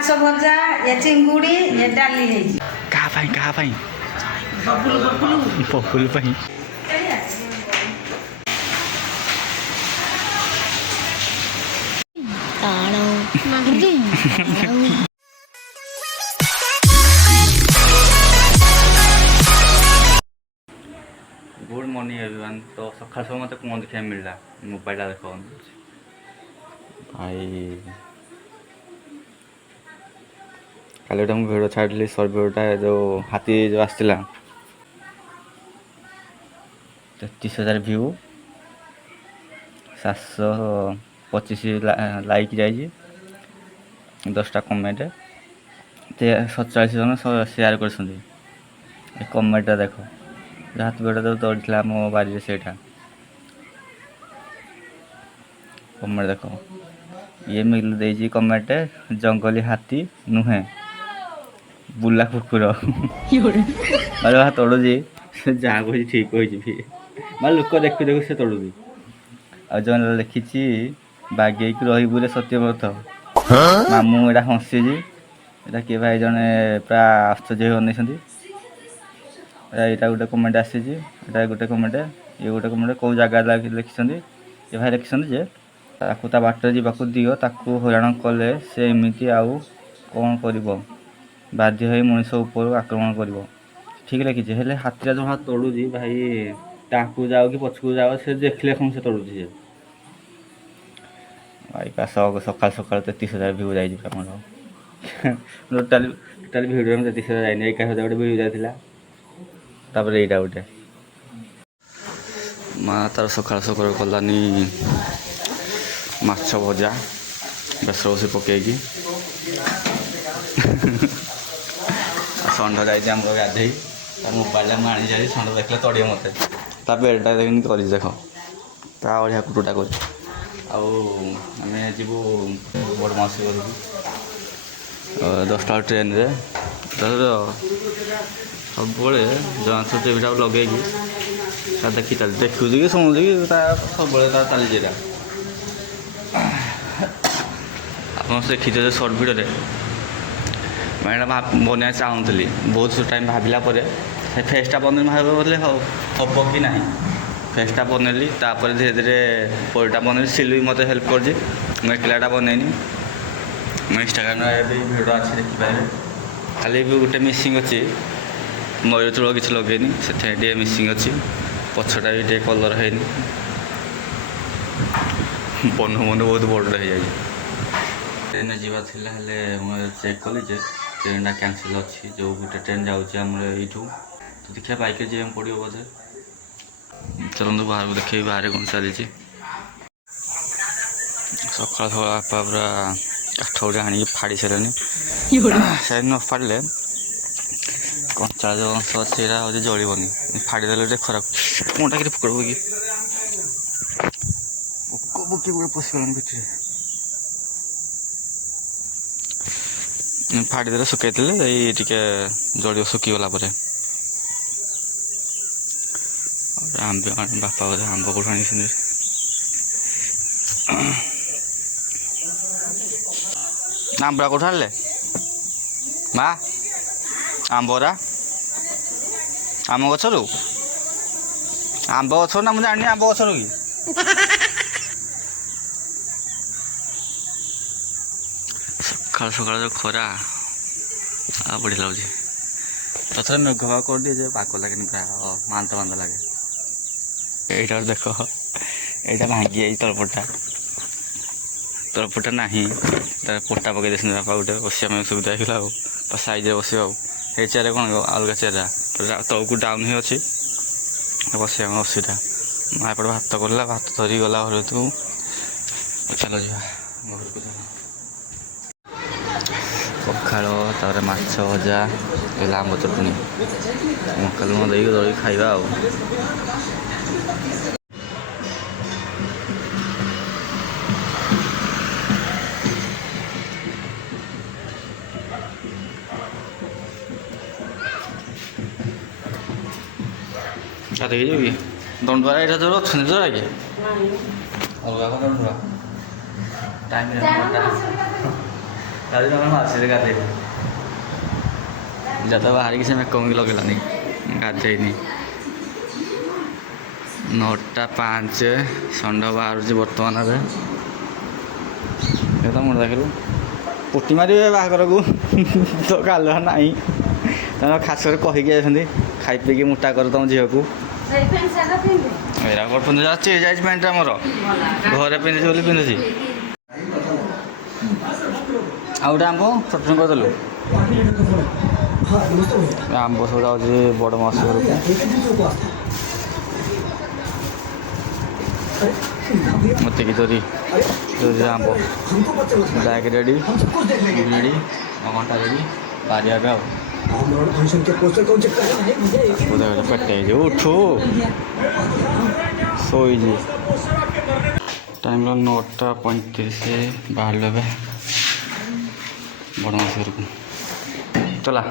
ମାଛ ଭଜା ଏ ଚିଙ୍ଗୁଡ଼ି ଏ ଡାଲି ହେଇଛି। କାହା ପାଇଁ ପପୁଲ ପାଇଁ। Good morning everyone. तो सकाल सब मत कौन देखा मिलला मोबाइल देख भाई कल गोटे मुझे भिड छाड़ी सर्ट भिडटा जो हाथी जो आसला 33,000 व्यू 725 लाइक जाइए 10टा कमेंट 47 जन शेयर कर कमेंटा देख हाथ भिडटा जो दौड़ी मो बारी से कमेंट देख ये मिल देजी कमेंट जंगली हाथी नुहे बुला कुकुर मतलब तोड़ुची जहाँ कह ठीक हो मतलब लोक देखु देखु से तोड़ुची आ जो लिखी बागेक रही सत्यव्रत मामू एटा हसी एटा किए भाई जड़े पूरा आश्चर्य अनेइछन्ति यहाँ गोटे कमेंट आसी गोटे कमेंट ये गोटे कमेंट कौ जगह लिखिं ये भाई लिखिं जे ताकू ता बाट जावाक दियो ताकू हैरान कले से एमती आउ कौन कर बाध्य हो मनीष ऊपर आक्रमण कर ठीक लिखी हेल्ले हाथीरा जो तोड़ुची भाई ताकू जाओ कि पछकू जाओ से देखले कौन से तोड़ुची भाई का सकाल सकाल 33,000 व्यू जाइए टोटाल टोटाल भिडियो में 33,000 जाए 21,000 गोटे व्यू जाता तापर यहाँ गोटे माँ तार सकाल सकाल कलानी माछ भजा बेसर बस पकईकि षंड जाइए आम गाधे मोबाइल आनी जाए षंड देखले तड़िए मत बेडटा देखनी कर देख ता बढ़िया कुटुटा कर आम जीवु बड़ मासी घर 10टा ट्रेन रे सब टीवी लगे देखी चल देखु कि शुणुची कि सब चली आप देखिए सर्ट भिडियो मैं बनवा चाहूली बहुत टाइम भाविला फेसटा बन बोले हम कि ना फेसटा बनैली तापर धीरे धीरे पोलटा बनैली सिल भी मत हेल्प कर एकलाटा बनैनी मैं इंस्टाग्राम भिडियो अच्छे देखिपारे खाली भी गोटे मिसिंग अच्छी मयूर चूल किसी लगेनी से मिसिंग अच्छी पछटा भी कलर है बन मन बहुत बड़ हो जाए ट्रेन जावा चेक कली ट्रेनटा कैंसिल अच्छी जो गोटे ट्रेन जाऊँगी यू तो देखिए बाइक जी पड़ो बोधे चलते बाहर को देखिए बाहर कौन चली सका सका पूरा काठ गुटे आनी फाड़ी सारे से न फाड़े कंचा जो अंश अच्छे हूँ जलबनी फाड़ीदे खराब मुँटा कि फुकड़ कि बुकी पूरा पशिगलानी भितर फाड़ीदे सुखई टे जल सुखीगला आंब बापा बोधे आंब कौट आनी आंबरा कौट आनले माँ आंबरा आम गचर आंब गचर ना मुझे जानी आंब गचर कि सकाल सकाल जो खरा बढ़िया लगे तथा मेघ भाग कर दिए पाक लगे पूरा मांत मांत लगे यहीटा देख यहाँ भांगी जाए तलपटा ना तार पोटा पकई देते बापा गोटे बस सुविधा होगा साइज बस ये चेयर कौन अलग चेयर तलक डाउन ही अच्छी बस असुविधा माँ एपटे भात कला भात धरी गला घर तू चल जा घर को पखाड़ तार माछ भजा आंब चटनी मका लुण दे दलिक खाइबा देखिए दंडुआ यहाँ जो अच्छा जो आगे अलग दंडुआ टाइम ତାପରେ ଆମେ ମାଛରେ ଗାଧେଇବୁ ଯା ତ ବାହାରିକି ସେ ମେକଅପ୍ ଲଗେଇଲାନି ଗାଧେଇନି 9:05 ଷଣ୍ଢ ବାହାରୁଛି ବର୍ତ୍ତମାନ ଏବେ ଏ ତ ମୁଣ୍ଡ ଦେଖିଲୁ ପୁଟି ମାରିବେ ବାହାଘରକୁ ତ କାଲୁଆ ନାହିଁ ତାଙ୍କର ଖାସ କରି କହିକି ଯାଇଛନ୍ତି ଖାଇ ପିଇକି ମୋଟା କର ତମ ଝିଅକୁ ଏଇଟା କ'ଣ ପିନ୍ଧୁଛି ଚିରି ଯାଇଛି ପ୍ୟାଣ୍ଟଟା ଆମର ଘରେ ପିନ୍ଧୁଛି ବୋଲି ପିନ୍ଧୁଛି ଆଉ ଗୋଟେ ଆମ୍ବ ଚଟଣି କରିଦେଲୁ ଆମ୍ବ ସବୁ ଯାଉଛି ବଡ଼ ମାଛ ଘରକୁ ମତେକି ଧରି ଆମ୍ବ ବ୍ୟାଗ୍ ରେଡ଼ି ରେଡ଼ି ଘଣ୍ଟା ରେଡ଼ି ବାହାରିବା ଏବେ ଆଉ ପେଟେ ହେଇଯିବ ଉଠୁ ଶୋଇଛି ଟାଇମ୍ 9:35 ବାହାରିଲୁ ଏବେ ବଡ଼ ମାଛ ଘରକୁ ଚଲା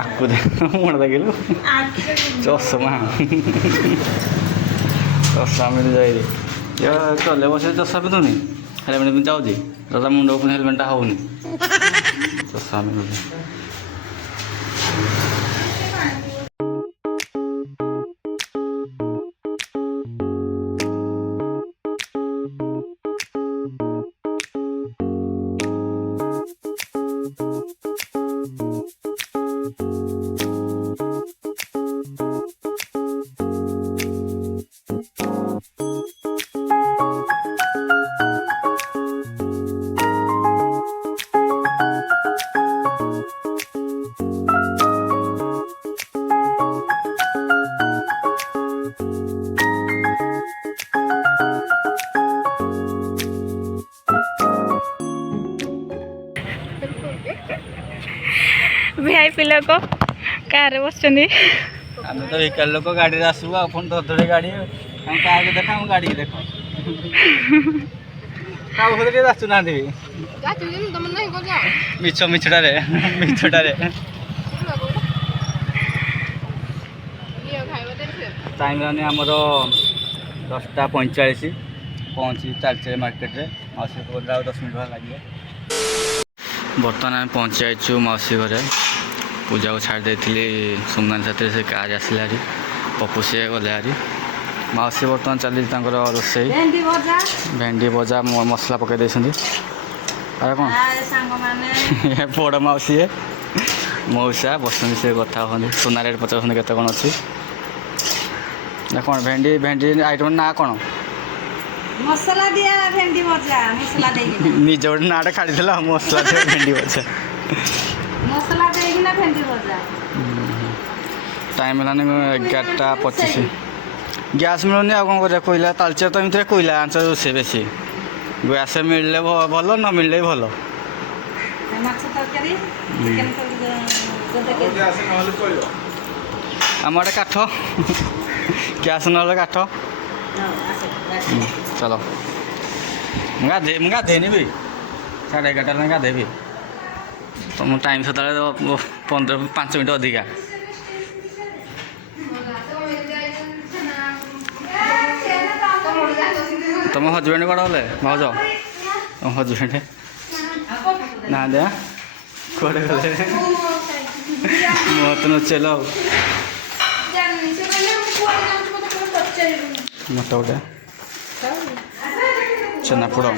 ଆକୁ ମୁଣ୍ଡ ଦେଖିଲୁ ଚଷମା ଚଷମା ମିଳିଯାଇ ଚଲେ ବସେ ଚଷମା ପିନ୍ଧୁନି ହେଲମେଟ୍ ପିନ୍ଧି ଯାଉଛି ଦାଦା ମୁଣ୍ଡ ଉପରେ ହେଲମେଟ୍ଟା ହେଉନି ଚଷମା ମିଳୁଛି वीआईपी लोक कार बसुँच ଆମେ ତ ବେକାର ଲୋକ ଗାଡ଼ିରେ ଆସିବୁ ଆଉ ପୁଣି ଧଡ଼ଧଡ଼େ ଗାଡ଼ି ଆମେ କାହାକୁ ଦେଖ ଆମ ଗାଡ଼ିକି ଦେଖ କାହା ଘରେ ଟିକେ ଆସୁନାହାନ୍ତି ମିଛଟାରେ ଟାଇମ୍ ହେଲାନି ଆମର 10:45 ପହଞ୍ଚି ଚାଲିଛେ ମାର୍କେଟରେ ମାଉସୀ ଘରେ ଆଉ 10 ମିନିଟ୍ ଲାଗିବ ବର୍ତ୍ତମାନ ଆମେ ପହଞ୍ଚି ଯାଇଛୁ ମାଉସୀ ଘରେ ପୂଜାକୁ ଛାଡ଼ି ଦେଇଥିଲି ସୁମନାନୀ ସାଥିରେ ସେ କାର୍ ଆସିଲା ହାରି ପପୁ ସିଏ ଗଲେ ହାରି ମାଉସୀ ବର୍ତ୍ତମାନ ଚାଲିଛି ତାଙ୍କର ରୋଷେଇ ଭେଣ୍ଡି ଭଜା ମସଲା ପକାଇ ଦେଇଛନ୍ତି ଆରେ କ'ଣ ବଡ଼ ମାଉସୀ ମଉସା ବସୁଛନ୍ତି ସେ କଥା ହୁଅନ୍ତି ସୁନା ରେଟ୍ ପଚାରୁଛନ୍ତି କେତେ କ'ଣ ଅଛି ନା କ'ଣ ଭେଣ୍ଡି ଆଇଟମ୍ ନାଁ କ'ଣ ମସଲା ଦିଆ ଭେଣ୍ଡି ଭଜା ମସଲା ଦେଇକି ନିଜ ଗୋଟେ ନାଁଟା କାଢ଼ିଦେଲା ମସଲା ଦିଆ ଭେଣ୍ଡି ଭଜା ମସଲା ଦେଇକିନା ଭେଣ୍ଡି ଭଜା ଟାଇମ୍ ହେଲାନି 11:25 ଗ୍ୟାସ୍ ମିଳୁନି ଆଉ କ'ଣ କରିବା କୋଇଲା ତାଳଚେର ତ ଏମିତିରେ କୋଇଲା ଆଞ୍ଚ ରୋଷେଇ ବେଶୀ ଗ୍ୟାସ୍ ମିଳିଲେ ଭଲ ନ ମିଳିଲେ ବି ଭଲ ମାଛ ତରକାରୀ ଆମ ଆଡ଼େ କାଠ ଗ୍ୟାସ୍ ନହେଲେ କାଠ ଚଲ ମୁଁ ଗାଧେଇନି ବି 11:30 ଗାଧେଇବି ତୁମ ଟାଇମ୍ ସେତେବେଳେ 5 ମିନିଟ୍ ଅଧିକା ତୁମ ହଜବେଣ୍ଡ କୁଆଡ଼େ ଗଲେ ଭାଉଜ ତୁମ ହଜବେଣ୍ଡ ନା ଦିଆ କୁଆଡ଼େ ଗଲେ ମୋ ତ ନଚେଲ ଆଉ ମତେ ଗୋଟେ ଛେନାପୋଡ଼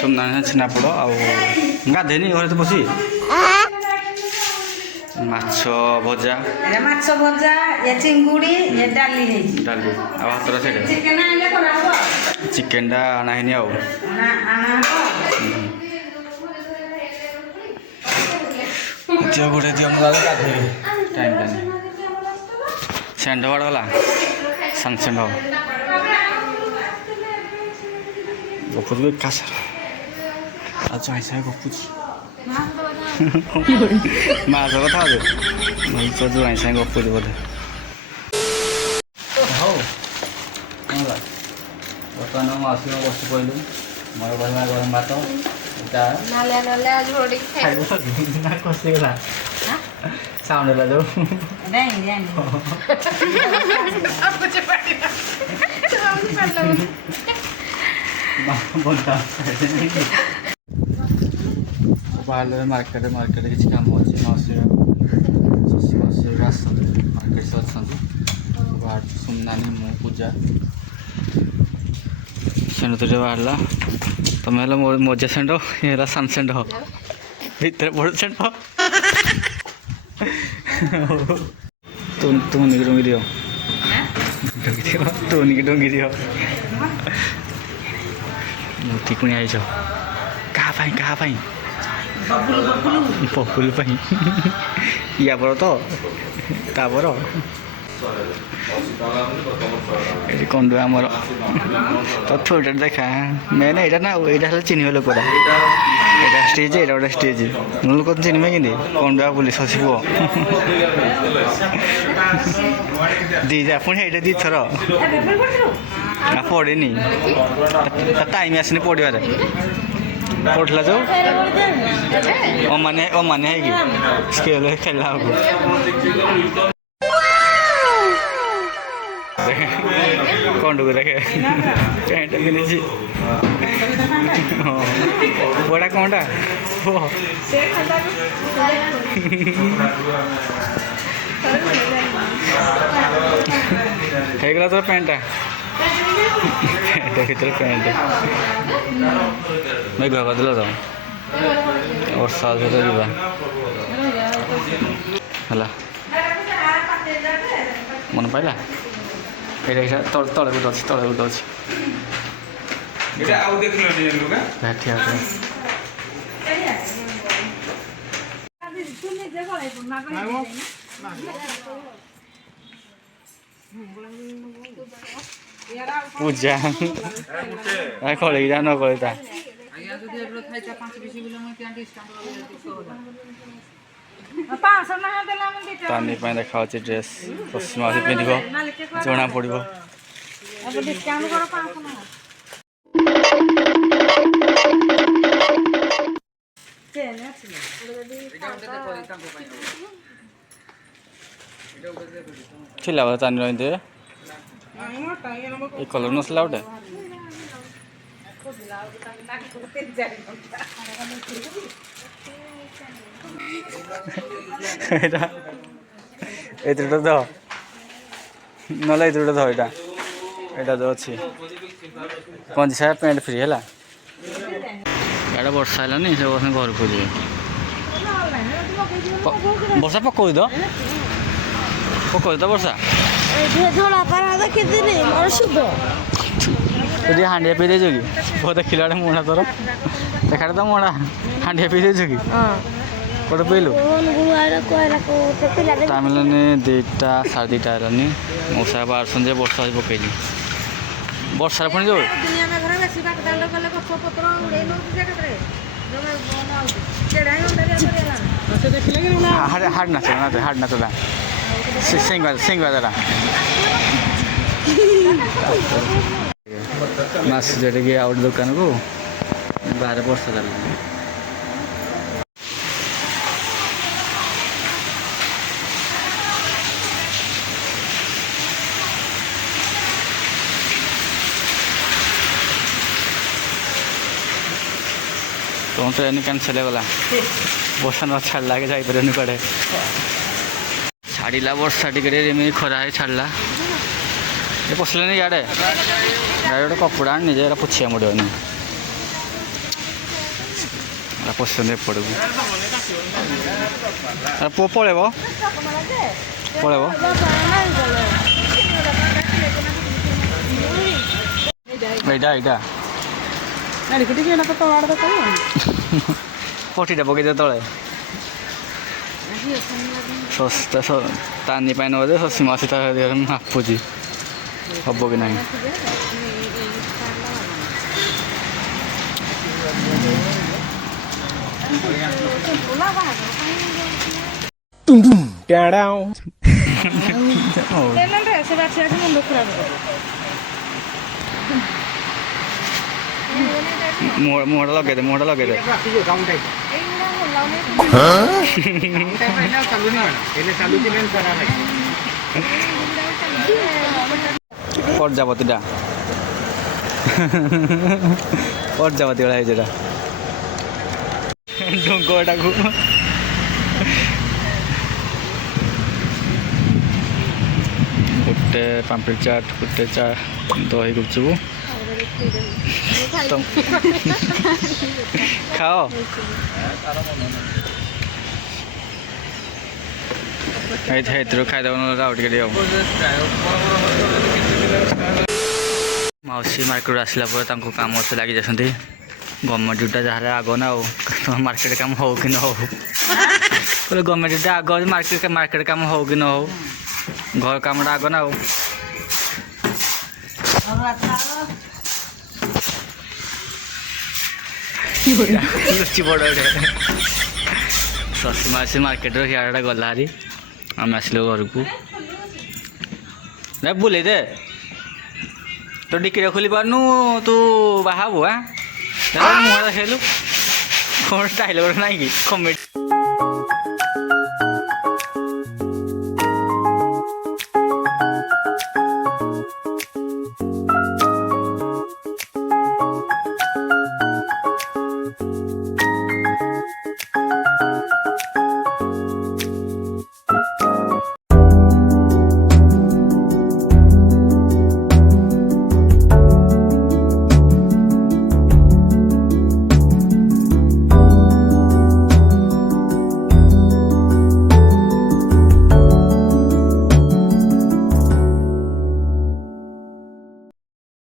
ସୁମନାନୀ ଛେନାପୋଡ଼ ଆଉ ଗାଧେଇନି ଘରେ ତ ବସି ମାଛ ଭଜା ଚିଙ୍ଗୁଡ଼ି ଡାଲି ହେଇଛି ଡାଲି ଆଉ ଭାତର ସେଇଟା ଚିକେନ ଆଣିଲେ କରାହବ ଚିକେନଟା ଅଣା ହେଇନି ଆଉ ଝିଅ ଗୋଟେ ଦିଅ ମୁଁ ଗାଧେଇବି ଟାଇମ୍ ଷେଣ୍ଢ ବାଡ଼ ଗଲା ସାନ ଷେଣ୍ଢ ଗପୁଛି କାଶ ଆଉ ଚାଇଁ ସାଙ୍ଗେ ଗପୁଛି ମାଛ କଥା ହଉଛି ତ ଜୁଆଇଁ ସାଙ୍ଗେ ଗପୁଛି ବୋଧେ ହଉ କ'ଣ ହେଲା ବର୍ତ୍ତମାନ ମାଉସୀ ବସି ପଡ଼ିଲୁ ମୋର କହିବା ଗରମ ଭାତ ଖସିଗଲା ସାଉଣ୍ଡ ହେଲା ଯୋଉ ବାହାରିଲେ ମାର୍କେଟରେ କିଛି କାମ ଅଛି ମାଉସୀ ଆସନ୍ତି ମାର୍କେଟ ସେ ଅଛନ୍ତି ବାହାରୁଛୁ ସୁନାନୀ ମୁଁ ପୂଜା ସେଣ୍ଡ ଦୁଇଟା ବାହାରିଲା ତମେ ହେଲା ମଜା ସେଣ୍ଡ ଇଏ ହେଲା ସାନ ସେଣ୍ଡ ଭିତରେ ବଡ଼ ସେଣ୍ଡ ତୁନିକି ଡୁଙ୍ଗି ଦିଅ ତୁନିକି ଡୁଙ୍ଗି ଦିଅ ମୁଠି ପୁଣି ଆଇଛ କାହା ପାଇଁ ପପୁଲ ପାଇଁ ୟା ପର ତ ତାପର ଏଠି କଣ୍ଡୁଆ ଆମର ତ ଥୋଇଟା ଦେଖା ମେନ୍ ଏଇଟା ନା ଏଇଟା ହେଲେ ଚିହ୍ନିବା ଲୋକଟା ଏଇଟା ଷ୍ଟେଜ୍ ଏଇଟା ଗୋଟେ ଷ୍ଟେଜ୍ ଲୋକ ଚିହ୍ନିବେ କେମିତି କଣ୍ଡୁଆ ପୁଲିସ ଅଛି ପୁଅ ଦିଟା ପୁଣି ଏଇଟା ଦିଥର ନା ପଡ଼ିନି ଟାଇମ୍ ଆସିନି ପଡ଼ିବାରେ ପଢ଼ିଲା ଯେଉଁ ଅମାନେ ହେଇକି ସ୍କେଲ୍ ଖେଳିଲା ବେଳକୁ କଣ୍ଡୁକୁ ଦେଖେ ପ୍ୟାଣ୍ଟ ପିନ୍ଧିଛି ହଁ ପୁଅଟା କ'ଣଟା ପୁଅ ହେଇଗଲା ତୋର ପ୍ୟାଣ୍ଟଟା ପ୍ୟାଣ୍ଟ ଭିତରେ ପ୍ୟାଣ୍ଟ ମେଘ କରିଦେଲ ତ ବର୍ଷା ସହିତ ଯିବା ହେଲା ମନେ ପାଇଲା ଏଇଟା ତଳେ ଗୋଟେ ଅଛି ପୂଜା କଳେଇ ଯା ନ କଳେଇ ତା ତାନି ପାଇଁ ଦେଖାଉଛି ଡ୍ରେସ୍ ମାଉସୀ ପିନ୍ଧିବ ଜଣା ପଡ଼ିବ ଥିଲା ବୋଧେ ତାନି ରହିନ୍ତି ଏ କଲର୍ ନଥିଲା ଗୋଟେ ଏଥିରେ ତ ନହେଲେ ଏଥିରେ ତ ଏଇଟା ତ ଅଛି ପଞ୍ଜି ସାରା ପ୍ୟାଣ୍ଟ ଫ୍ରି ହେଲା ଇଆଡ଼େ ବର୍ଷା ହେଲାନି ସେ ବର୍ଷ ଘରକୁ ଯିବେ ବର୍ଷା ପକଉଛି ତ ବର୍ଷା ଏଠି ହାଣ୍ଡିଆ ପିଇ ଦେଇଛୁ କି ବହୁତ ଦେଖିଲା ବେଳେ ମୁଣା ତୋର ଦେଖାଟେ ତ ମୁଣା ହାଣ୍ଡିଆ ପିଇ ଦେଇଛୁ କି କୋଉଠି ପିଇଲୁ ଟାଇମ୍ ହେଲାନି 2ଟା 2:30 ହେଲାନି ମଉସା ବାହାରୁଛନ୍ତି ଯେ ବର୍ଷା ଆଜି ପକେଇଲି ବର୍ଷାରେ ପୁଣି ଯାଉ ହାଡ଼ ନାଚଟା ସିଂ ବାଜାଟା ମାସ ଯେଟିକି ଆଉ ଗୋଟେ ଦୋକାନକୁ ବାହାରେ ବର୍ଷା ଚାଲିଲା ତୁମ ଟ୍ରେନ୍ କ୍ୟାନ୍ସେଲ୍ ହେଇଗଲା ବର୍ଷା ନ ଛାଡ଼ିଲା କି ଯାଇପାରିବନି କୁଆଡ଼େ ଛାଡ଼ିଲା ବର୍ଷା ଟିକେ ଏମିତି ଖରା ହେଇ ଛାଡ଼ିଲା ଏ ପଶିଲାନି ଇଆଡ଼େ ଗୋଟେ କପଡ଼ା ଆଣି ନିଜେ ଏଇଟା ପୋଛିବା ପଡ଼ିବନି ଏଇଟା ପଶିଛନ୍ତି ଏପଟକୁ ପୁଅ ପଳେଇବ ଏଇଟା ପଟିଟା ପକେଇଦେ ତଳେ ଶସ୍ତା ତାନି ପାଇଁ ନେବ ଯେ ଶଶୀ ମାସି ତା ଦେହରେ ମାପୁଛି ହବ କି ନାହିଁ ମୁହଁଟା ଲଗେଇଦେ ପ୍ରଜାପତିଟା ପ୍ରଜାପତି ଭଳିଆ ହେଇଛି ଏଇଟା ଡଙ୍ଗଟାକୁ ଗୋଟେ ପାମ୍ପଡ଼ି ଚାଟ୍ ଗୋଟେ ଦହି ଗୁପଚୁପ ଖାଅ ଏଥିରୁ ଖାଇଦେବ ନହେଲେ ଆଉ ଟିକେ ଆଉ ମାଉସୀ ମାର୍କେଟରୁ ଆସିଲା ପରେ ତାଙ୍କୁ କାମ ଅଛି ଲାଗି ଯାଇଛନ୍ତି ଗଭର୍ଣ୍ଣମେଣ୍ଟ ଡ୍ୟୁଟିଟା ଯାହାର ଆଗ ନା ଆଉ ମାର୍କେଟ କାମ ହଉ କି ନ ହଉ କହିଲେ ଗଭର୍ଣ୍ଣମେଣ୍ଟ ଡ୍ୟୁଟିଟା ଆଗ ମାର୍କେଟ କାମ ହଉ କି ନ ହଉ ଘର କାମଟା ଆଗ ନା ଆଉ ଲୁଚି ପଡ଼ ଶଶୀ ମାଉସୀ ମାର୍କେଟର ହିଆଡ଼ଟା ଗଲା ହାରି ଆମେ ଆସିଲୁ ଘରକୁ ନା ବୁଲେଇ ଦେ ତୋ ଡିକିରେ ଖୋଲି ପାରୁନୁ ତୁ ବାହାବୁ ମୁହଁ ଦେଖେଇଲୁ କ'ଣ ଷ୍ଟାଇଲ୍ ଗୋଟେ ନାଇଁ କି କମେଡ଼ି